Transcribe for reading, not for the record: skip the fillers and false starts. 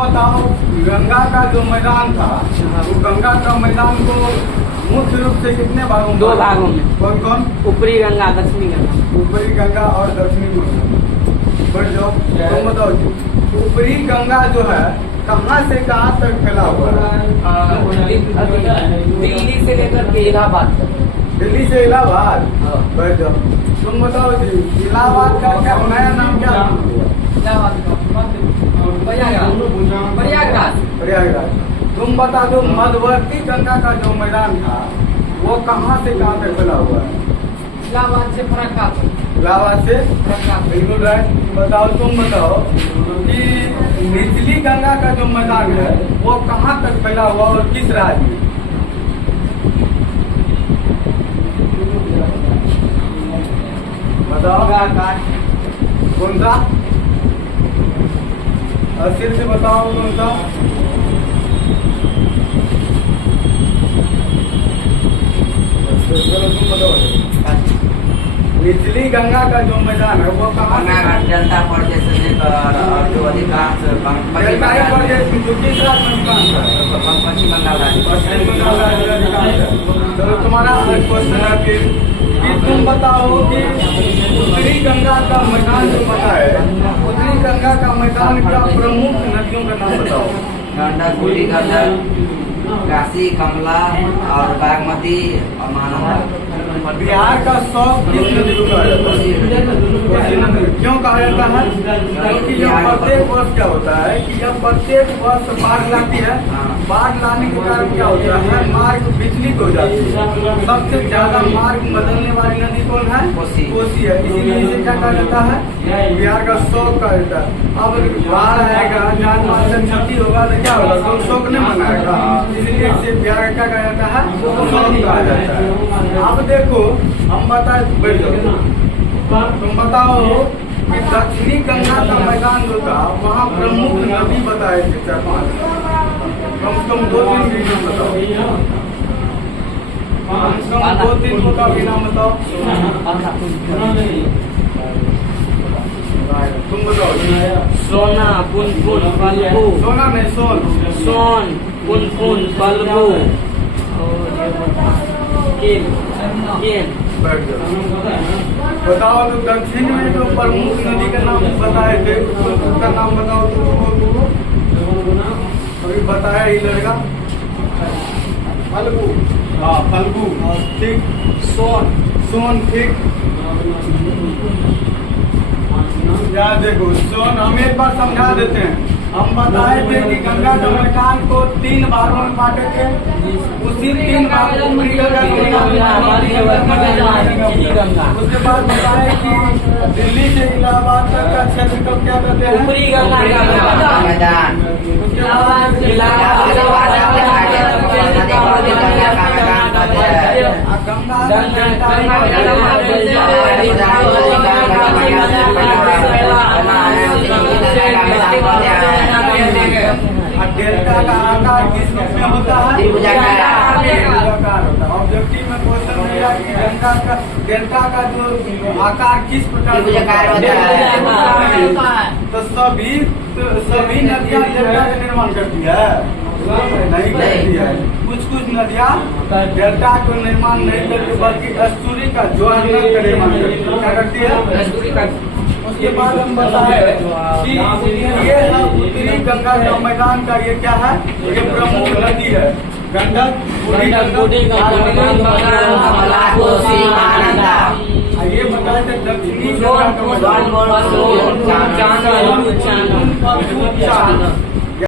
बताओ, गंगा का जो मैदान था, वो गंगा का मैदान को मुख्य रूप से कितने भागों में? 2 भागों में। कौन कौन? ऊपरी गंगा, दक्षिणी गंगा। ऊपरी गंगा और दक्षिणी गंगा। बढ़ जाओ, तो बताओ जी, ऊपरी गंगा जो है कहाँ से कहाँ तक फैला हुआ है? दिल्ली से लेकर के इलाहाबाद तक। दिल्ली से इलाहाबाद। बढ़ जाओ, तुम बताओ जी, इलाहाबाद का क्या नया नाम क्या है? प्रयागराज। तुम बता दो, मध्यवर्ती गंगा का जो मैदान था वो कहाँ से कहाँ तक फैला हुआ है? इलाहाबाद से फरक्का। इलाहाबाद से बिल्कुल राइट। बताओ, तुम बताओ कि निचली गंगा का जो मैदान है वो कहाँ तक फैला हुआ और किस राज्य में? बताओ कौन सा? और सिर से बताओ कौन सा? चलो तुम बताओ, निचली गंगा का जो मैदान है वो कहाँ से? जनता प्रदेश से लेकर और जो अधिकांश पश्चिम बंगाल राज्य। चलो तुम्हारा क्वेश्चन है कि तुम बताओ कि उत्तरी गंगा का मैदान जो पता है, उत्तरी गंगा का मैदान का प्रमुख नदियों का नाम बताओ। गंडक, बूढ़ी गंडक, काशी, कमला और बागमती और महानंदा। बिहार का 100 किस नदी को कहा जाता है? कोसी नदी। क्यों कहा जाता है? क्योंकि जब प्रत्येक वर्ष क्या होता है कि जब प्रत्येक वर्ष बाढ़ लाती है, बाढ़ लाने के कारण क्या होता है, मार्ग विचलित हो जाती है। सबसे ज्यादा मार्ग बदलने वाली नदी कौन है? कोसी है। इसीलिए इसे क्या कहा जाता है? बिहार का 100 कहा जाता है। अब बाढ़ आएगा, जान माल से क्षति होगा तो क्या होगा? तो शोक नहीं मनाएगा, इसलिए इसे बिहार का क्या कहा जाता है? 100 कहा जाता है। अब देखो, हम बताए, तुम बताओ कि दक्षिणी गंगा का मैदान जो था वहाँ प्रमुख नदी बताए थे 4-5, कम से कम 2-3 भी नाम बताओ। कम से कम 2-3 को का भी नाम बताओ। तुम बताओ। सोना, पुनपुन, फल्गु। सोना नहीं, सोन, पुनपुन, फल्गु बैठ जाओ। बताओ तो दक्षिण में जो प्रमुख नदी का नाम बताए थे उसका नाम बताओ। तो अभी बताया ही लड़का। फल्गु। हाँ, फल्गु ठीक। सोन ठीक। याद देखो, सोन हम एक बार समझा देते हैं। हम बताए थे कि गंगा के मैदान को 3 भागों में बांटे थे। उसी 3 भागों में उसके बाद बताए कि दिल्ली से इलाहाबाद तक का क्षेत्र को क्या कहते हैं? ऊपरी गंगा का मैदान। उसके बाद डेल्टा का आकार किस रूप में होता है? त्रिभुजाकार होता है। ऑब्जेक्टिव में क्वेश्चन मिला कि गंगा का डेल्टा का जो आकार किस प्रकार होता है? तो सभी नदियाँ डेल्टा का निर्माण करती है? नहीं करती है। कुछ नदियाँ डेल्टा का निर्माण नहीं करती बल्कि एस्टुरी का ज्वार का निर्माण करती है। क्या करती है? उसके बाद हम बताए कि ये है उत्तरी गंगा का मैदान का, ये क्या है? ये प्रमुख नदी है। गंडक, बूढ़ी गंगा, ये बताए थे दक्षिणी गंगा का मैदान।